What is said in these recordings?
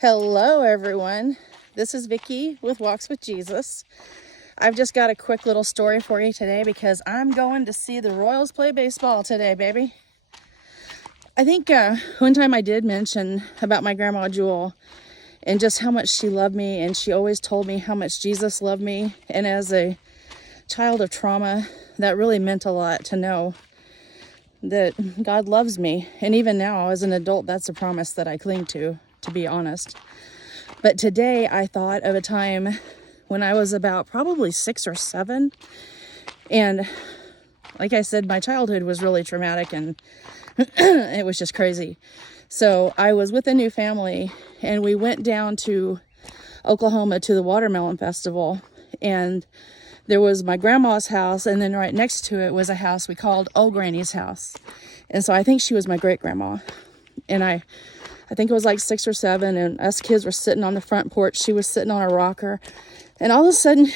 Hello everyone, this is Vicki with Walks with Jesus. I've just got a quick little story for you today because I'm going to see the Royals play baseball today, baby. I think one time I did mention about my grandma Jewel and just how much she loved me, and she always told me how much Jesus loved me, and as a child of trauma, that really meant a lot to know that God loves me. And even now as an adult, that's a promise that I cling to be honest. But today I thought of a time when I was about probably 6 or 7, and like I said, my childhood was really traumatic and it was just crazy. So I was with a new family and we went down to Oklahoma to the Watermelon Festival, and there was my grandma's house, and then right next to it was a house we called Old Granny's house. And so I think she was my great grandma. And I think it was like 6 or 7, and us kids were sitting on the front porch. She was sitting on a rocker, and all of a sudden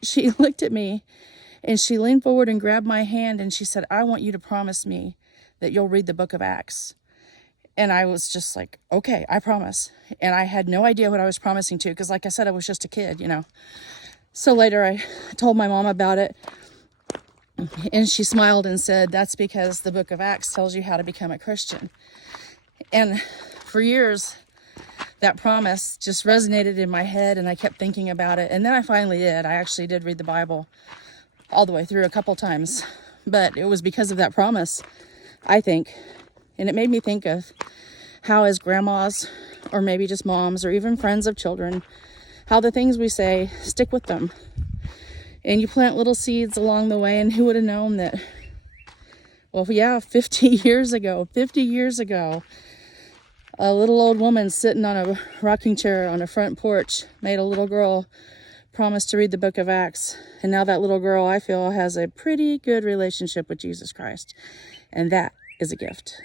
she looked at me and she leaned forward and grabbed my hand and she said, "I want you to promise me that you'll read the book of Acts." And I was just like, okay, I promise. And I had no idea what I was promising to, because like I said, I was just a kid, So later I told my mom about it, and she smiled and said, "That's because the book of Acts tells you how to become a Christian." And for years, that promise just resonated in my head, and I kept thinking about it. And then I finally did. I actually did read the Bible all the way through a couple times. But it was because of that promise, I think. And it made me think of how, as grandmas, or maybe just moms, or even friends of children, how the things we say stick with them. And you plant little seeds along the way, and who would have known that, 50 years ago, a little old woman sitting on a rocking chair on a front porch made a little girl promise to read the book of Acts. And now that little girl, I feel, has a pretty good relationship with Jesus Christ. And that is a gift.